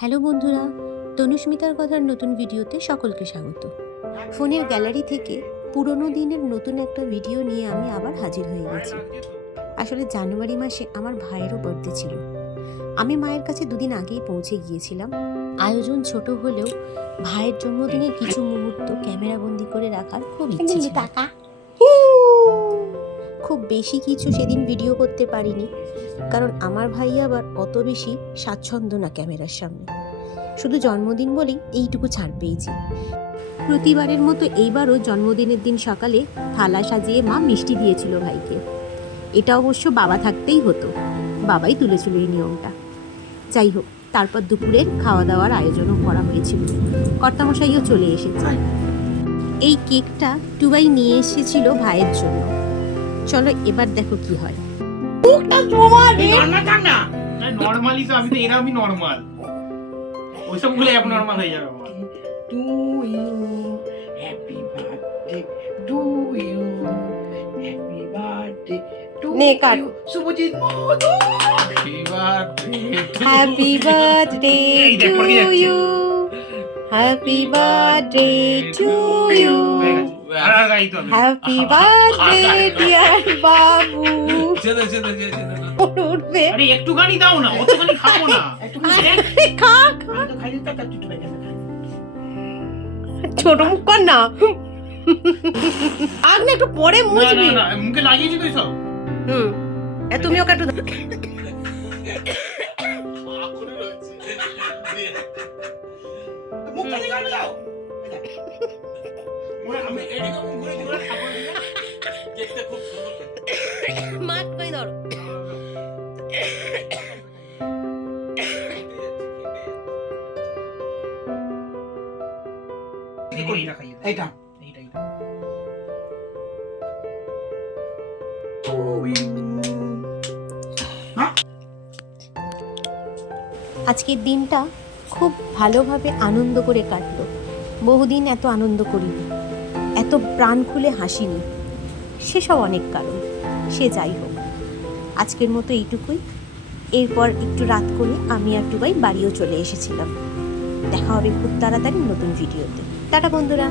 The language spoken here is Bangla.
হ্যালো বন্ধুরা, তনুস্মিতার কথার নতুন ভিডিওতে সকলকে স্বাগত। ফোনের গ্যালারি থেকে পুরনো দিনের নতুন একটা ভিডিও নিয়ে আমি আবার হাজির হয়ে গেছি। আসলে জানুয়ারি মাসে আমার ভাইয়েরও বার্থডে ছিল। আমি মায়ের কাছে দুদিন আগেই পৌঁছে গিয়েছিলাম। আয়োজন ছোট হলেও ভাইয়ের জন্মদিনের কিছু মুহূর্ত ক্যামেরাবন্দি করে রাখার খুব ইচ্ছে ছিল। খুব বেশি কিছু সেদিন ভিডিও করতে পারিনি, কারণ আমার ভাই আবার অত বেশি স্বাচ্ছন্দ্য না ক্যামেরার সামনে। শুধু জন্মদিন বলেই এইটুকু ছাড় পেয়েছি। প্রতিবারের মতো এইবারও জন্মদিনের দিন সকালে থালা সাজিয়ে মা মিষ্টি দিয়েছিল ভাইকে। এটা অবশ্য বাবা থাকতেই হতো, বাবাই তুলেছিল এই নিয়মটা। যাই হোক, তারপর দুপুরের খাওয়া দাওয়ার আয়োজনও করা হয়েছিল। কর্তামশাইও চলে এসেছে। এই কেকটা টুবাই নিয়ে এসেছিল ভাইয়ের জন্য। চলো এবার দেখো কি হয়। নরমালি তো আমি তো এরকমই নরমাল, ওইসব গুলো এখন নরমাল হয়ে যাবে। To you happy birthday to you happy birthday to নে কাট। You Subhajit happy birthday to you, happy birthday to you, happy birthday dear Babu. উঠবে আরে একটুখানি দাও না, অতখানি খাবো না। খা আমি তো খাই দিতে তার টুটু বেঁচে না ছোট মুখ কর না। আগ না, একটু পরে মুছবি। না, মুখে লাগিয়েছি তুই সব। তুমি ওকে একটু মুখটা দিকে দাও আমি এদিকে মুখ ঘুরে ঘুরে খাবো না। দেখতে খুব সুন্দর। মাছ কই ধরো। এইটা আজকের দিনটা খুব ভালোভাবে আনন্দ করে কাটলো। বহুদিন এত আনন্দ করিনি, এত প্রাণ খুলে হাসিনি। সেসব অনেক কারণ, সে যাই হোক। আজকের মতো এইটুকুই। এরপর একটু রাত করে আমি আর টুবাই বাড়িও চলে এসেছিলাম। দেখা হবে খুব তাড়াতাড়ি নতুন ভিডিওতে। টাটা বন্ধুরা।